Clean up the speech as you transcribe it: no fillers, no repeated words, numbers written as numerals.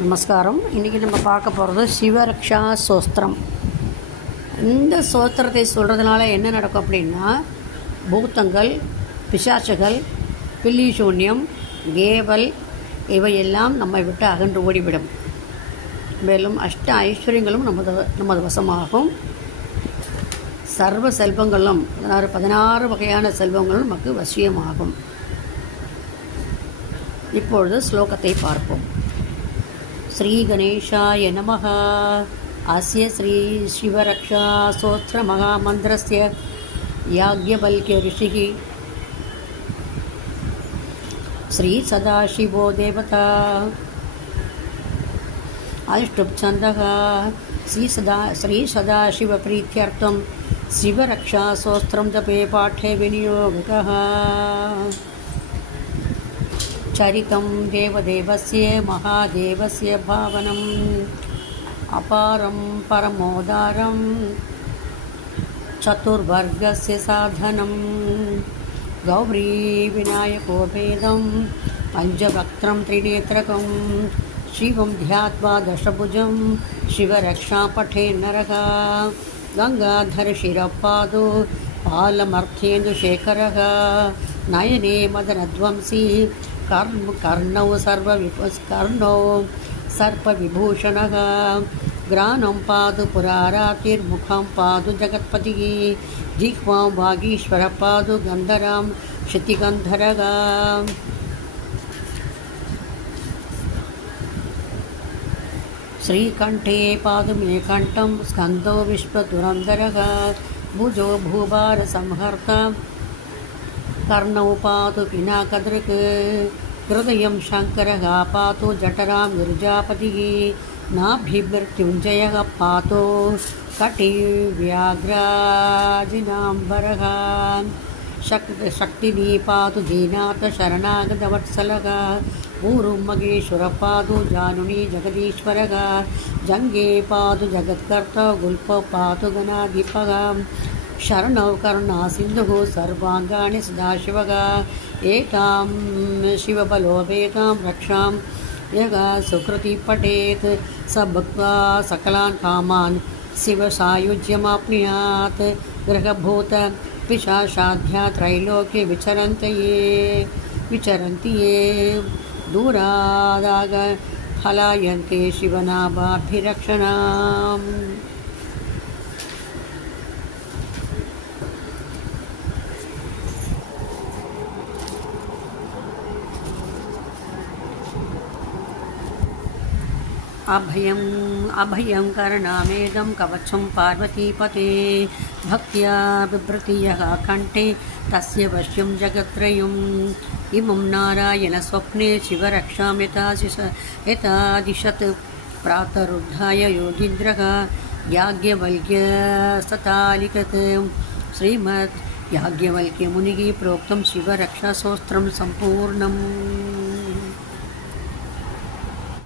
நமஸ்காரம். இன்றைக்கி நம்ம பார்க்க போகிறது சிவரக்ஷா சோஸ்திரம். இந்த சோஸ்திரத்தை சொல்கிறதுனால என்ன நடக்கும் அப்படின்னா, பூத்தங்கள், பிசாசுகள், பில்லி சூன்யம், கேவல் இவையெல்லாம் நம்மை விட்டு அகன்று ஓடிவிடும். மேலும் அஷ்ட ஐஸ்வர்யங்களும் நமது வசமாகும். சர்வ செல்வங்களும் 16 வகையான செல்வங்களும் நமக்கு வசியமாகும். இப்பொழுது ஸ்லோகத்தை பார்ப்போம். ஸ்ரீ கணேஷாய நமஹ. அஸ்ய ஸ்ரீ சிவரக்ஷா ஸ்தோத்திர மகாமந்திரஸ்ய யாக்ஞவல்க்ய ரிஷிஹி ஸ்ரீ சதாசிவோ தேவதா அனுஷ்டுப் சந்தः ஸ்ரீ சதாசிவ பிரீத்யர்த்தம் சிவரக்ஷா ஸ்தோத்திரம் ஜபே பாठे விநியோகः. चरितं देवदेवस्य महादेवस्य भावनम् अपारं परमोदारं चतुर्वर्गस्य साधनं गौरीविनायको भेदं पञ्चवक्त्रं त्रिनेत्रकं शिवं ध्यात्वा दशभुजं शिवरक्षां पठेन्नरः. गङ्गाधरशिरपादो पालमर्थेन्दुशेखरः नयने मदनध्वंसी कर्णौ सर्पविभूषणः. ग्रानं पादु पुरारातिर्मुखं पादु जगत्पतिः जिह्वां वागीश्वरः पादु गन्धरां क्षितिगन्धरः. श्रीकण्ठे पादु मे कण्ठं स्कन्दो विश्वधुरन्धरः भुजो भूभारसंहर्ता कर्णौ पातु पिनाकदृक् हृदयं शङ्करः पातु जठरां गिरिजापतिः नाभिमृत्युञ्जयः पातु कटिव्याघ्राजिनाम्बरः शक्तिनी पातु दीनाथ शरणागतवत्सलः ऊरुमगेश्वरः पातु जानुनी जगदीश्वरः जङ्गे पातु जगत्कर्ता गुल्पौ पातु गणाधिपः शरणौ करुणा सिन्धुः सर्वाङ्गानि सदाशिवः एतां शिवबलोपेतां रक्षां यः सुकृति पठेत् स भक्त्वा सकलान् कामान् शिवसायुज्यमाप्नुयात्. ग्रहभूत पिशाचाद्या त्रैलोक्ये विचरन्ति ये दूरादाग हलायन्ते शिवनाभाभिरक्षणाम्. अभयं करणामेदं कवचं पार्वतीपते भक्त्या बिभ्रतीयः कण्ठे तस्य वश्यं जगत्त्रयम्. इमं नारायणस्वप्ने शिवरक्षां यतादिशत् प्रातरुद्धाय योगीन्द्रः याज्ञवल्क्यस्तथालिखत्. श्रीमद् याज्ञवल्क्यमुनिः प्रोक्तं शिवरक्षास्तोत्रं सम्पूर्णम्.